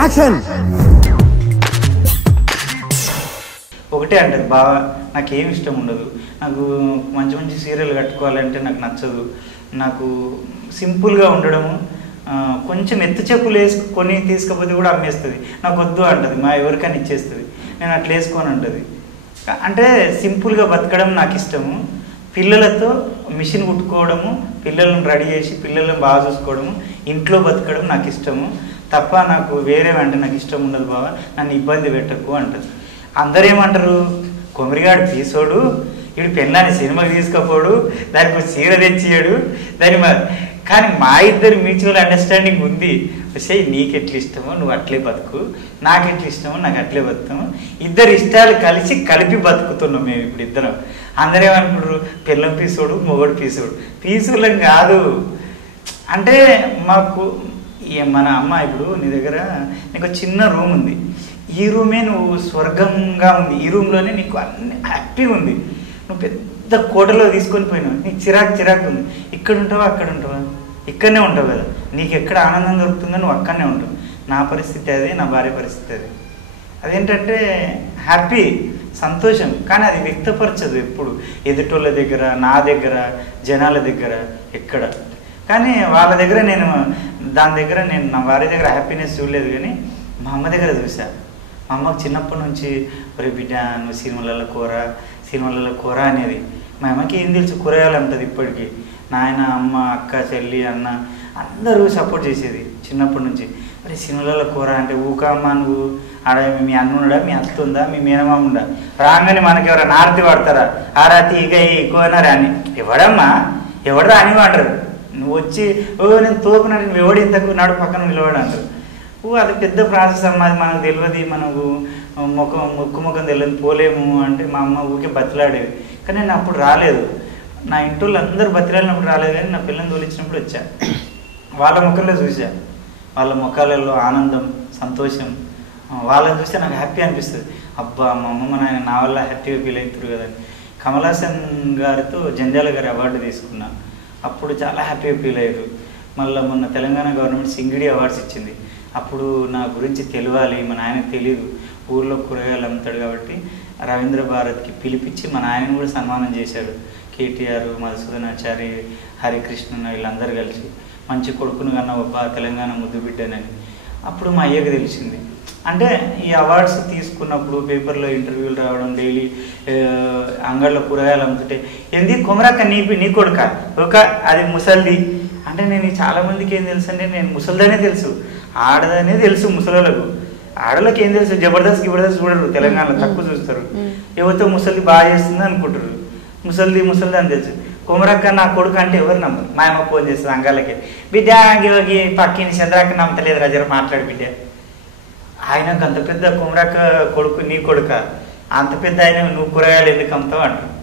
Action. ఒకటే అంటది బాగా, నాకేం ఇష్టం ఉండదు, నాకు మంచి మంచి సీరియల్ కట్టుకోవాలంటే నాకు నచ్చదు, నాకు సింపుల్గా ఉండడము, కొంచెం ఎత్తు చెప్పులు వేసుకొని తీసుకపోతే కూడా అమ్మేస్తుంది, నాకు వద్దు అంటది, మా ఎవరికైనా ఇచ్చేస్తుంది, నేను అట్లా వేసుకొని ఉంటుంది. అంటే సింపుల్గా బతకడం నాకు ఇష్టము, పిల్లలతో మిషన్ కుట్టుకోవడము, పిల్లలను రెడీ చేసి పిల్లలను బాగా చూసుకోవడము, ఇంట్లో బతకడం నాకు ఇష్టము తప్ప నాకు వేరే అంటే నాకు ఇష్టం ఉండదు బావా, నన్ను ఇబ్బంది పెట్టకు అంటది. అందరూ ఏమంటారు, కొమరిగాడు పీసోడు, వీడు పెళ్ళాన్ని సినిమాకి తీసుకపోడు, దానికి చీర తెచ్చియాడు దాని కానీ మా ఇద్దరు మ్యూచువల్ అండర్స్టాండింగ్ ఉంది. సే నీకెట్లా ఇష్టమో నువ్వు అట్లే బతుకు, నాకెట్లా ఇష్టమో నాకు అట్లే బతుకుతాము, ఇద్దరు ఇష్టాలు కలిపి బతుకుతున్నాం మేము ఇప్పుడు ఇద్దరం. అందరూ ఏమనుకుంటారు, పిల్లం పీసోడు మొగడు పీసోడు, పీసులం కాదు. అంటే మాకు మన అమ్మ ఇప్పుడు నీ దగ్గర నీకు చిన్న రూమ్ ఉంది, ఈ రూమే నువ్వు స్వర్గంగా ఉంది, ఈ రూమ్లోనే నీకు అన్ని హ్యాపీగా ఉంది, నువ్వు పెద్ద కోటలో తీసుకొని పోయినావు, నీకు చిరాకు ఉంది, ఇక్కడ ఉంటావా అక్కడ ఉంటావా, ఇక్కడనే ఉంటావు కదా, నీకు ఎక్కడ ఆనందం దొరుకుతుందో నువ్వు అక్కడనే ఉంటావు. నా పరిస్థితి అదే, నా భార్య పరిస్థితి అదే. అదేంటంటే హ్యాపీ, సంతోషం, కానీ అది వ్యక్తపరచదు ఎప్పుడు ఎదుటోళ్ళ దగ్గర, నా దగ్గర, జనాల దగ్గర, ఎక్కడ. కానీ వాళ్ళ దగ్గర దాని దగ్గర నా భార్య దగ్గర హ్యాపీనెస్ చూడలేదు, కానీ మా అమ్మ దగ్గర చూశాను. మా అమ్మకు చిన్నప్పటి నుంచి ఒరే బిడ్డ నువ్వు సినిమాలలో కూర అనేది, మా అమ్మకి ఏం తెలుసు, కూరగాయలు అంటది ఇప్పటికీ. నాయన, అమ్మ, అక్క, చెల్లి, అన్న అందరూ సపోర్ట్ చేసేది చిన్నప్పటి నుంచి. అరే సినిమాలలో కూర అంటే ఊకమ్మ, నువ్వు ఆడ మీ అన్న ఉండడా, మీ అత్త ఉందా, మీ మేనమామ ఉందా, రాగానే మనకి ఎవరైనా ఆరతి పడతారా, ఆరతి ఇక ఎక్కువనారా అని, ఎవడరా అని అంటారు. నువ్వు వచ్చి నేను తోపునాడు, నువ్వు ఎవడు ఇంతకు నాడు పక్కన నిలబడి అంటారు. అది పెద్ద ప్రాసెస్ అమ్మా, అది మనకు తెలియదు, మనకు ముక్కు తెలియదు, పోలేము అంటే మా అమ్మ ఊరికే బతిలాడేది. కానీ నేను అప్పుడు రాలేదు, నా ఇంట్లో అందరూ బతిలాడినప్పుడు రాలేదు, కానీ నా పిల్లల్ని తోలిచ్చినప్పుడు వచ్చా. వాళ్ళ ముఖంలో చూసా, వాళ్ళ ముఖాలలో ఆనందం, సంతోషం, వాళ్ళని చూస్తే నాకు హ్యాపీ అనిపిస్తుంది. అబ్బా మా అమ్మమ్మ నాయన నా వల్ల హ్యాపీగా ఫీల్ అవుతారు కదా. కమల్ హాసన్ గారితో జంజాల గారి అవార్డు తీసుకున్నా, అప్పుడు చాలా హ్యాపీగా ఫీల్ అయ్యారు. మళ్ళీ మొన్న తెలంగాణ గవర్నమెంట్ సింగిడి అవార్డ్స్ ఇచ్చింది, అప్పుడు నా గురించి తెలియాలి, మా నాయనకు తెలీదు, ఊళ్ళో కూరగాయలు అమ్ముతాడు కాబట్టి రవీంద్ర భారత్కి పిలిపించి మా నాయనని కూడా సన్మానం చేశాడు. కేటీఆర్, మధుసూదనాచారి, హరికృష్ణ వీళ్ళందరూ కలిసి మంచి కొడుకును కన్నా అబ్బా తెలంగాణ ముద్దు బిడ్డనని. అప్పుడు మా అయ్యకు తెలిసింది. అంటే ఈ అవార్డ్స్ తీసుకున్నప్పుడు పేపర్లో ఇంటర్వ్యూలు రావడం, డైలీ అంగళ్ళలో కూరగాయలు అమ్ముతుంటే ఏంది కొమరక్క నీ కొడుక ఒక అది ముసల్ది అంటే, నేను చాలామందికి ఏం తెలుసు అంటే నేను ముసల్దనే తెలుసు, ఆడదనే తెలుసు ముసలోళ్ళకు. ఆడలకు ఏం తెలుసు, జబర్దస్త్ చూడరు, తెలంగాణలో తక్కువ చూస్తారు, ఎవరితో ముసలి బాగా చేస్తుంది అనుకుంటారు, ముసలిది అని తెలుసు. కొమరక్క నా కొడుకు అంటే ఎవరు నమ్మరు. మా అమ్మ ఫోన్ చేస్తుంది అంగాలకి, బిడ్డ పక్కిని చంద్రక్క నమ్మతలేదు రజర మాట్లాడు బిడ్డ. ఆయనకు అంత పెద్ద కొమరక్క కొడుకు నీ కొడుక, అంత పెద్ద ఆయన నువ్వు కూరగాయలు ఎందుకు అమ్ముతావు అంటారు.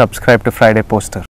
Subscribe to Friday Poster.